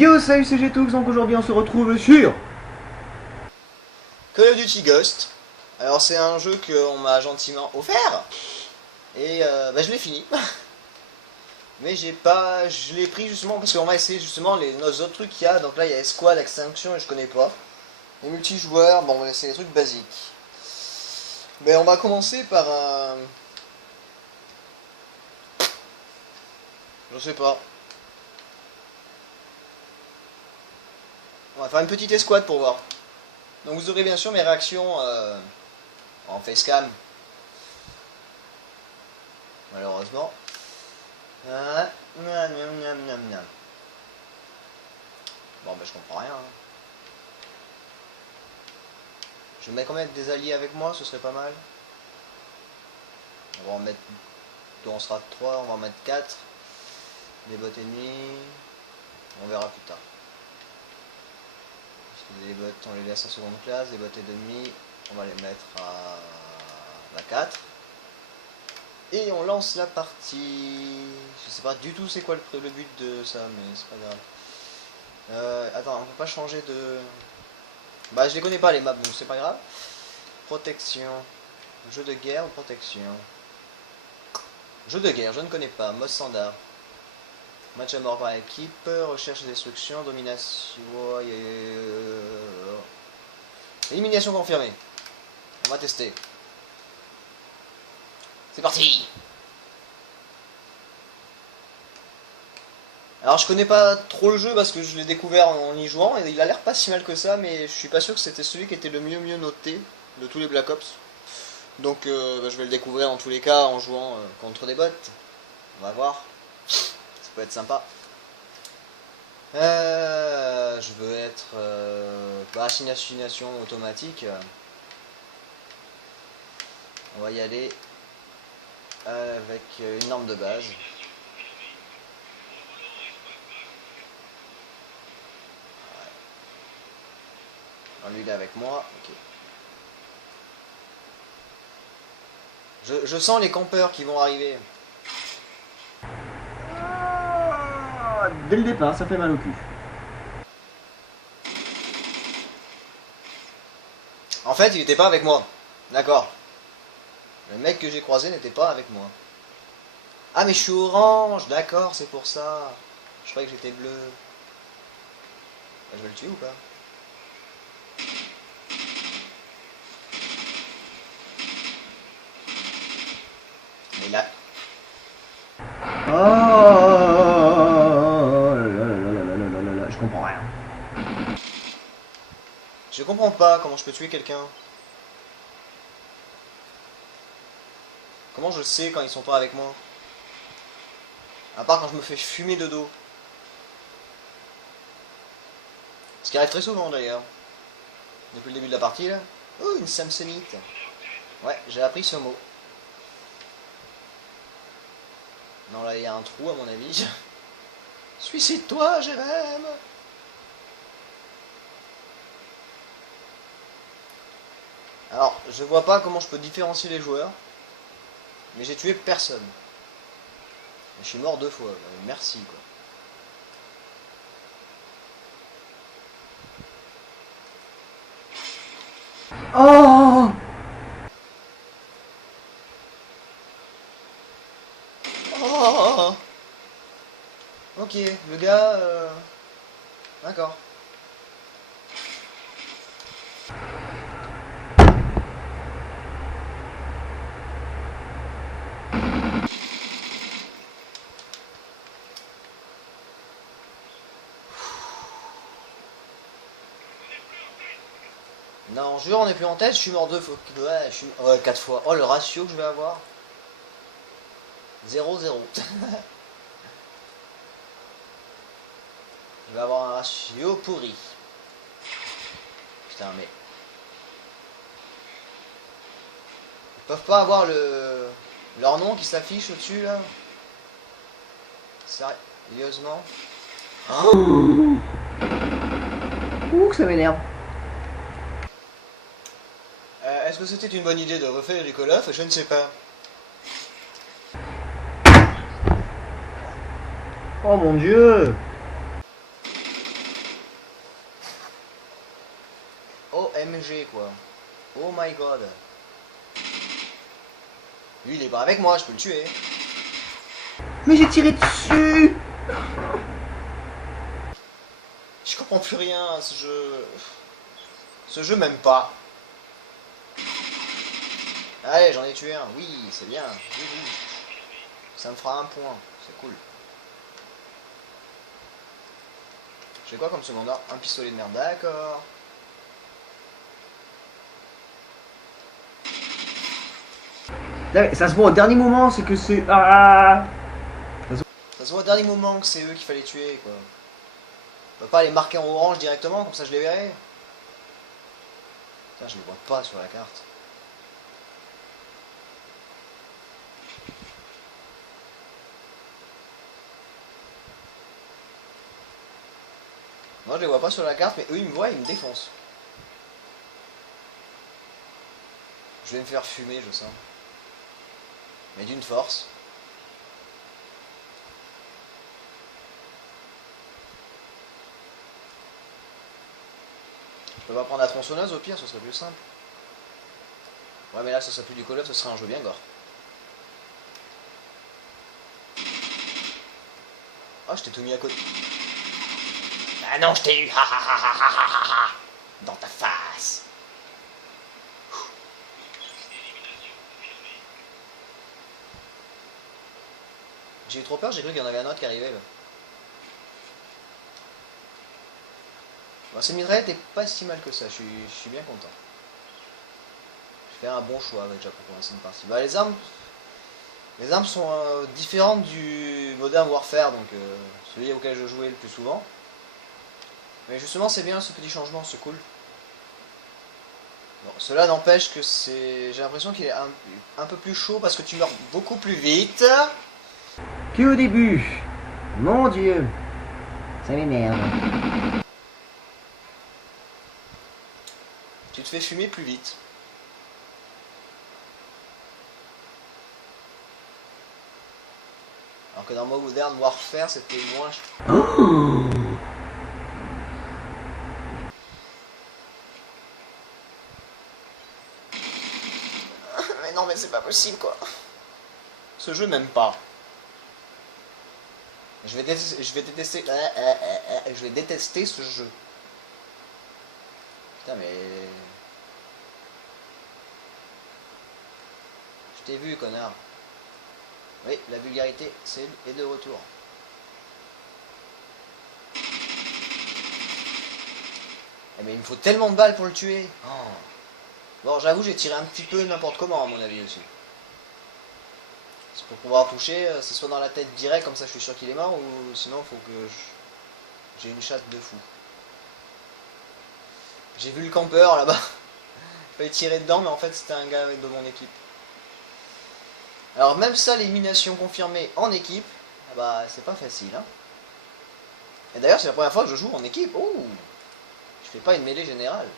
Yo, salut, c'est Getox, donc aujourd'hui on se retrouve sur Call of Duty Ghost. Alors c'est un jeu qu'on m'a gentiment offert et je l'ai fini. Mais je l'ai pris justement parce qu'on va essayer justement nos autres trucs qu'il y a. Donc là il y a Esquad, Extinction et je connais pas. Les multijoueurs, bon c'est des trucs basiques. Mais on va commencer par un... Je sais pas. On va faire une petite escouade pour voir. Donc vous aurez bien sûr mes réactions en facecam. Malheureusement. Bon je comprends rien. Je vais mettre combien des alliés avec moi, ce serait pas mal. On va en mettre... On sera 3, on va en mettre 4. Des bots ennemis. On verra plus tard. Les bots on les laisse en seconde classe, les bots ennemis on va les mettre à la 4 et on lance la partie. Je sais pas du tout c'est quoi le but de ça, mais c'est pas grave. Attends, on peut pas changer de... Bah je les connais pas les maps donc c'est pas grave. Protection, jeu de guerre ou protection. Jeu de guerre, je ne connais pas, mode standard. Match à mort par équipe, recherche et destruction, domination, élimination confirmée. On va tester. C'est parti. Alors je connais pas trop le jeu parce que je l'ai découvert en y jouant et il a l'air pas si mal que ça, mais je suis pas sûr que c'était celui qui était le mieux noté de tous les Black Ops. Donc je vais le découvrir en tous les cas en jouant contre des bots. On va voir. Ça peut être sympa. Je veux être assignation automatique. On va y aller avec une arme de base. Ouais. Lui il est avec moi. Ok. Je sens les campeurs qui vont arriver. dès le départ, ça fait mal au cul. En fait, il était pas avec moi. D'accord. Le mec que j'ai croisé n'était pas avec moi. Ah mais je suis orange, d'accord, c'est pour ça. Je croyais que j'étais bleu. Je vais le tuer ou pas? Mais là... Je comprends rien. Je comprends pas comment je peux tuer quelqu'un. Comment je sais quand ils sont pas avec moi? À part quand je me fais fumer de dos. Ce qui arrive très souvent d'ailleurs. Depuis le début de la partie là. Oh, une Samsonite. Ouais, j'ai appris ce mot. Non, là il y a un trou à mon avis. Suicide-toi, Jérém! Alors, je vois pas comment je peux différencier les joueurs. Mais j'ai tué personne. Je suis mort 2 fois. Merci quoi. Oh! Oh! Ok, le gars... D'accord. Non, jure, on n'est plus en tête, je suis mort 2 fois. Ouais, je suis... Ouais, 4 fois. Oh, le ratio que je vais avoir. 0-0. Je vais avoir un ratio pourri. Putain, mais... Ils peuvent pas avoir leur nom qui s'affiche au-dessus, là? Sérieusement? Ouh, que ça m'énerve. Est-ce que c'était une bonne idée de refaire du Call of? Je ne sais pas. Oh mon dieu! G quoi. Oh my god. Lui il est pas avec moi, je peux le tuer. Mais j'ai tiré dessus. Je comprends plus rien à ce jeu. Ce jeu m'aime pas. Allez, j'en ai tué un. Oui, c'est bien. Oui, oui. Ça me fera un point. C'est cool. J'ai quoi comme secondaire? Un pistolet de merde. D'accord. Ça se voit au dernier moment, c'est que c'est... Ah. Ça se voit au dernier moment que c'est eux qu'il fallait tuer, quoi. On peut pas les marquer en orange directement, comme ça je les verrai. Putain, je les vois pas sur la carte. Moi je les vois pas sur la carte, mais eux ils me voient, ils me défoncent. Je vais me faire fumer, je sens. Mais d'une force. Je peux pas prendre la tronçonneuse, au pire, ce serait plus simple. Ouais, mais là, ce serait plus du Call of, ce serait un jeu bien gore. Ah, je t'ai tout mis à côté. Ah non, je t'ai eu. Ha ha ha ha ha ha ha. Dans ta face. J'ai eu trop peur, j'ai cru qu'il y en avait un autre qui arrivait là. Bon, ces mitraillettes est pas si mal que ça, je suis bien content. Je fais un bon choix déjà pour commencer une partie. Bah, les armes sont différentes du Modern Warfare, donc celui auquel je jouais le plus souvent. Mais justement, c'est bien ce petit changement, c'est cool. Bon, cela n'empêche que c'est... J'ai l'impression qu'il est un peu plus chaud parce que tu meurs beaucoup plus vite. Que au début. Mon Dieu. Ça m'énerve. Tu te fais fumer plus vite. Alors que dans Modern Warfare, c'était moins... Oh. Mais non, mais c'est pas possible, quoi. Ce jeu m'aime pas. Je vais détester ce jeu. Putain, mais... Je t'ai vu, connard. Oui, la vulgarité est de retour. Eh mais il me faut tellement de balles pour le tuer. Oh. Bon, j'avoue, j'ai tiré un petit peu n'importe comment, à mon avis, aussi. C'est pour pouvoir toucher, c'est soit dans la tête direct, comme ça je suis sûr qu'il est mort, ou sinon il faut que j'ai une chatte de fou. J'ai vu le campeur là-bas. Il fallait tirer dedans, mais en fait c'était un gars de mon équipe. Alors même ça, l'élimination confirmée en équipe, ah bah c'est pas facile. Hein. Et d'ailleurs c'est la première fois que je joue en équipe. Ouh, je fais pas une mêlée générale.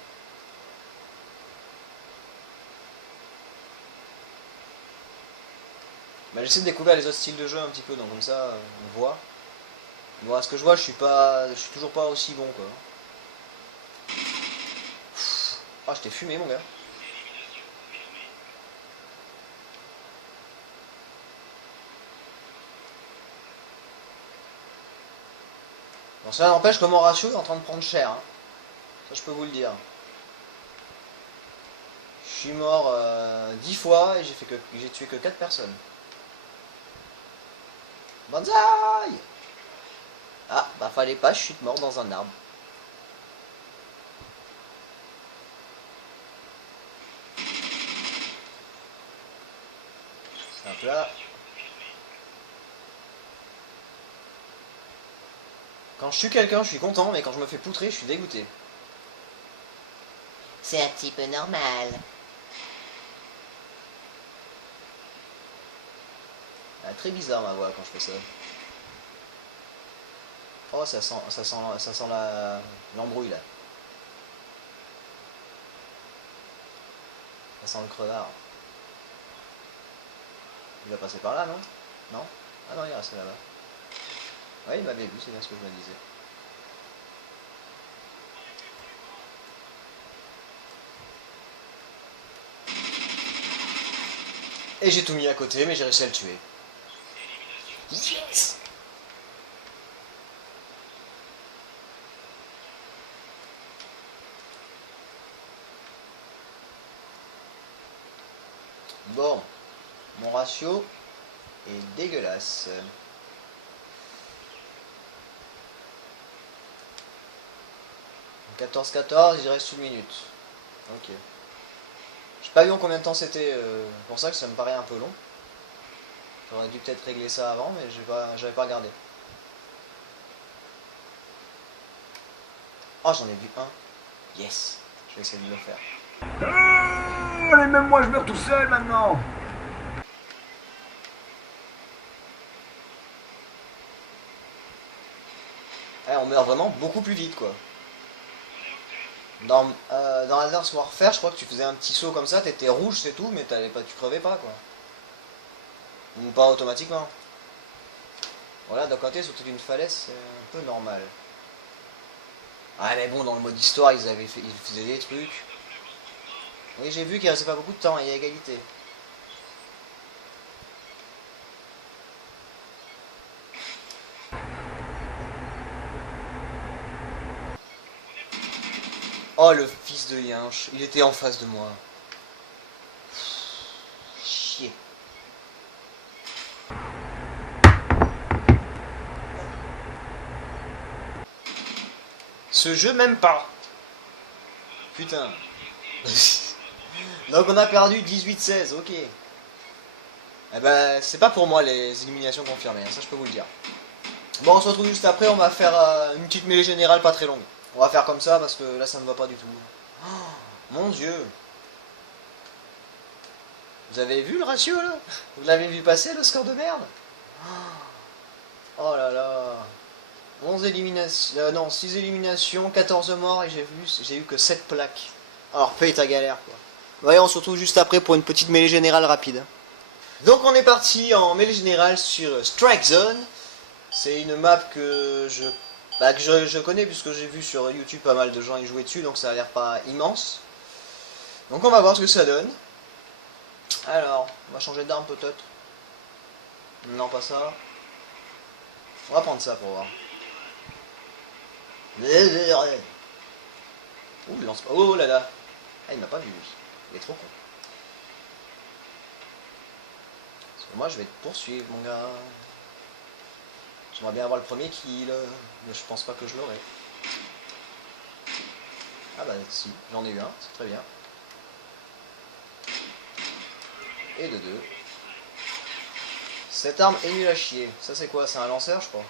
Bah, j'essaie de découvrir les autres styles de jeu un petit peu, donc comme ça on voit. Bon, à ce que je vois, je suis toujours pas aussi bon quoi. Ah, je t'ai fumé mon gars. Bon, ça n'empêche que mon ratio est en train de prendre cher. Hein. Ça, je peux vous le dire. Je suis mort 10 fois et j'ai tué que 4 personnes. Banzai! Ah, bah fallait pas, je suis mort dans un arbre. Hop là. Quand je tue quelqu'un, je suis content, mais quand je me fais poutrer, je suis dégoûté. C'est un petit peu normal. Ah, très bizarre ma voix quand je fais ça. Oh, ça sent l'embrouille là. Ça sent le crevard. Il va passer par là, non? Non? Ah non, il est resté là-bas. Ouais, il m'avait vu, c'est bien ce que je me disais. Et j'ai tout mis à côté, mais j'ai réussi à le tuer. Yes! Bon, mon ratio est dégueulasse. 14-14, il reste une minute. Ok. J'ai pas vu en combien de temps c'était, pour ça que ça me paraît un peu long. J'aurais dû peut-être régler ça avant, mais j'avais pas regardé. Oh, j'en ai vu un. Yes. Je vais essayer de le faire. Allez, même moi je meurs tout seul maintenant. Eh, on meurt vraiment beaucoup plus vite, quoi. Dans Advanced Warfare, je crois que tu faisais un petit saut comme ça, t'étais rouge, c'est tout, mais tu crevais pas, quoi. Ou pas automatiquement. Voilà, d'un côté, sauter d'une falaise, c'est un peu normal. Ah, mais bon, dans le mode histoire, ils faisaient des trucs. Oui, j'ai vu qu'il restait pas beaucoup de temps, il y a égalité. Oh, le fils de Yinche, il était en face de moi. Chier. Ce jeu même pas. Putain. Donc on a perdu 18-16, ok. Eh ben, c'est pas pour moi les éliminations confirmées, hein, ça je peux vous le dire. Bon, on se retrouve juste après, on va faire une petite mêlée générale pas très longue. On va faire comme ça parce que là ça ne va pas du tout. Oh, mon dieu. Vous avez vu le ratio là? Vous l'avez vu passer le score de merde? Oh là là. 11 éliminations, non, 6 éliminations, 14 morts et j'ai eu que 7 plaques. Alors paye ta galère quoi. Ouais, on se retrouve juste après pour une petite mêlée générale rapide. Donc on est parti en mêlée générale sur Strike Zone. C'est une map que je connais puisque j'ai vu sur YouTube pas mal de gens y jouer dessus, donc ça a l'air pas immense. Donc on va voir ce que ça donne. Alors, on va changer d'arme peut-être. Non, pas ça. On va prendre ça pour voir. Ouh, il lance pas. Oh là là. Ah, il m'a pas vu lui. Il est trop con. Parce que moi je vais te poursuivre mon gars. J'aimerais bien avoir le premier kill, mais je pense pas que je l'aurai. Ah bah si, j'en ai eu un, c'est très bien. Et de deux. Cette arme est nulle à chier. Ça c'est quoi? C'est un lanceur je crois.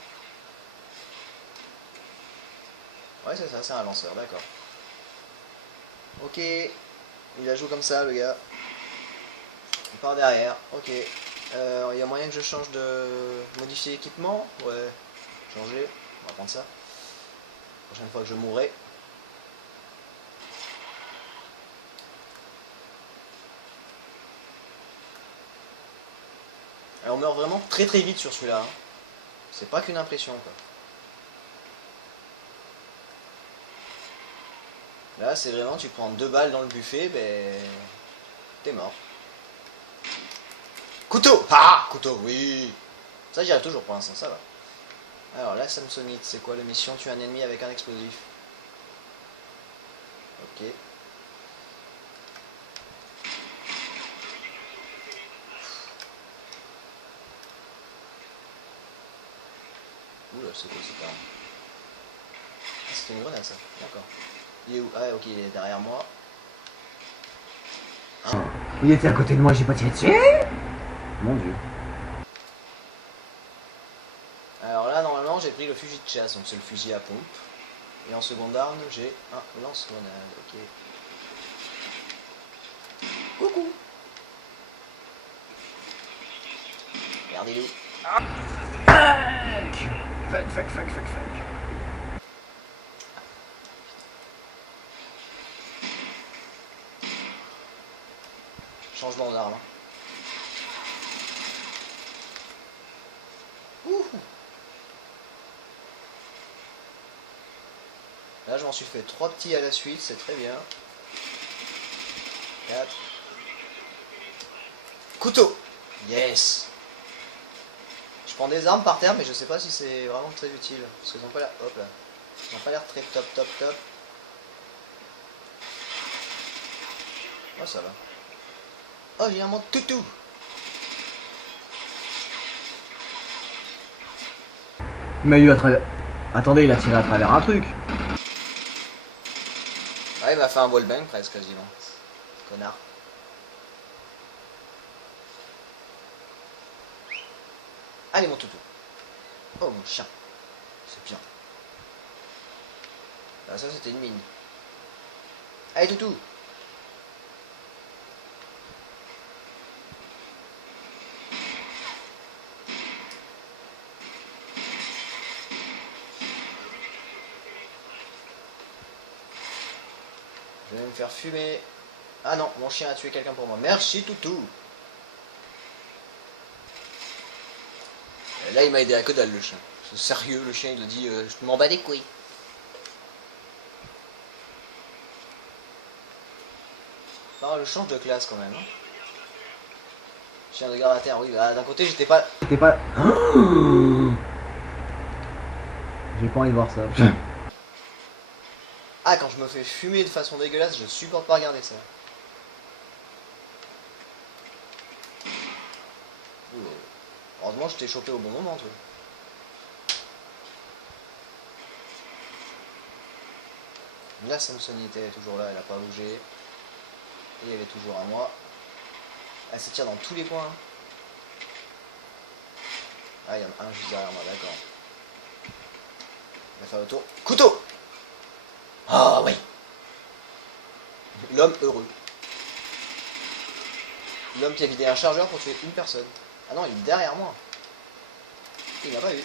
Ouais c'est ça, c'est un lanceur, d'accord. Ok. Il a joué comme ça le gars. Il part derrière, ok. Il y a moyen que je change de modifier équipement? Ouais. Changer. On va prendre ça. Prochaine fois que je mourrai. Alors on meurt vraiment très très vite sur celui-là. Hein. C'est pas qu'une impression quoi. Là c'est vraiment tu prends 2 balles dans le buffet, ben t'es mort. Couteau! Ah! Couteau, oui! Ça j'y arrive toujours pour l'instant, ça va. Alors la Samsonite, c'est quoi la mission? Tuer un ennemi avec un explosif. Ok. Oula, c'est quoi cette arme? Ah, c'était une grenade ça, d'accord. Il est où? Ah ok, il est derrière moi. Il était à côté de moi, j'ai pas tiré dessus. Mon dieu. Alors là, normalement, j'ai pris le fusil de chasse, donc c'est le fusil à pompe. Et en seconde arme, j'ai un lance-grenade, ok. Coucou! Regardez-le. Fuck. Changement d'arme. Ouh. Là, je m'en suis fait 3 petits à la suite, c'est très bien. 4. Couteau. Yes. Je prends des armes par terre, mais je sais pas si c'est vraiment très utile. Parce qu'ils ont pas l'air... Hop là. Ils ont pas l'air très top. Oh, ça va. Oh, j'ai un mot toutou. Mais il a travers... Attendez, il a tiré à travers un truc. Ouais, il m'a fait un wallbang presque quasiment. Connard. Allez mon toutou. Oh mon chien. C'est bien. Ah, ça c'était une mine. Allez toutou. Je vais me faire fumer. Ah non, mon chien a tué quelqu'un pour moi. Merci toutou. Et là il m'a aidé à que dalle le chien. C'est sérieux, le chien il a dit je m'en bats les couilles. Non, je change de classe quand même. Hein. Chien de garde à terre, oui. Bah, d'un côté j'étais pas... J'ai pas envie de voir ça. Ah, quand je me fais fumer de façon dégueulasse, je supporte pas regarder ça. Heureusement, je t'ai chopé au bon moment, toi. La Samsonite est toujours là, elle a pas bougé. Et elle est toujours à moi. Elle se tire dans tous les coins. Ah, il y en a un juste derrière moi, d'accord. On va faire le tour. Couteau! Ah oui! L'homme heureux. L'homme qui a vidé un chargeur pour tuer une personne. Ah non, il est derrière moi. Il m'a pas vu.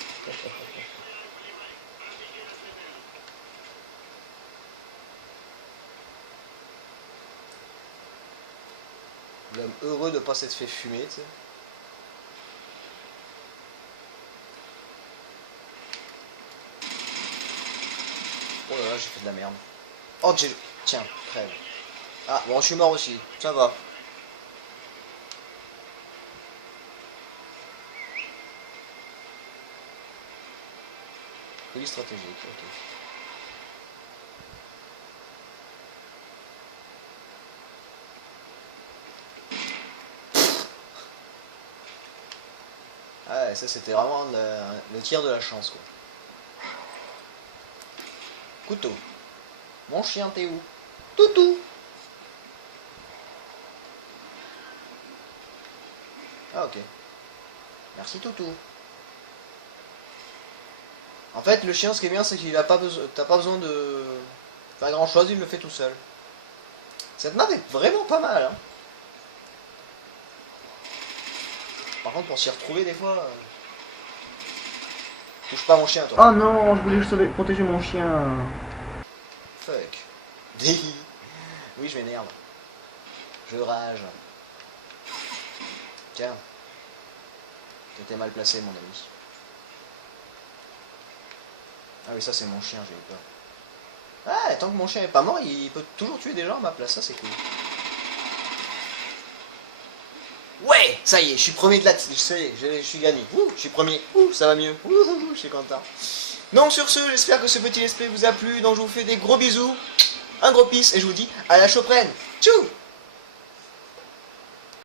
L'homme heureux de pas s'être fait fumer, tu sais. Oh là là, j'ai fait de la merde. Oh, j'ai... Tiens, crève. Ah, bon, je suis mort aussi. Ça va. Police stratégique, ok. Ah ouais, ça c'était vraiment le tir de la chance, quoi. Couteau. Mon chien, t'es où? Toutou. Ah ok. Merci toutou. En fait, le chien, ce qui est bien, c'est qu'il a pas besoin, t'as pas besoin de faire grand chose, il le fait tout seul. Cette map est vraiment pas mal, hein. Par contre, pour s'y retrouver des fois, touche pas à mon chien, toi. Oh non, je voulais juste protéger mon chien. Fuck. Oui, je m'énerve. Je rage. Tiens. T'étais mal placé, mon ami. Ah oui, ça c'est mon chien, j'ai eu peur. Ah, tant que mon chien est pas mort, il peut toujours tuer des gens à ma place, ça c'est cool. Ouais, ça y est, je suis premier de la... Ça y est, je suis gagné. Ouh, je suis premier. Ouh, ça va mieux. Ouh, je suis content. Donc sur ce, j'espère que ce petit let's play vous a plu. Donc je vous fais des gros bisous, un gros peace et je vous dis à la prochaine. Tchou.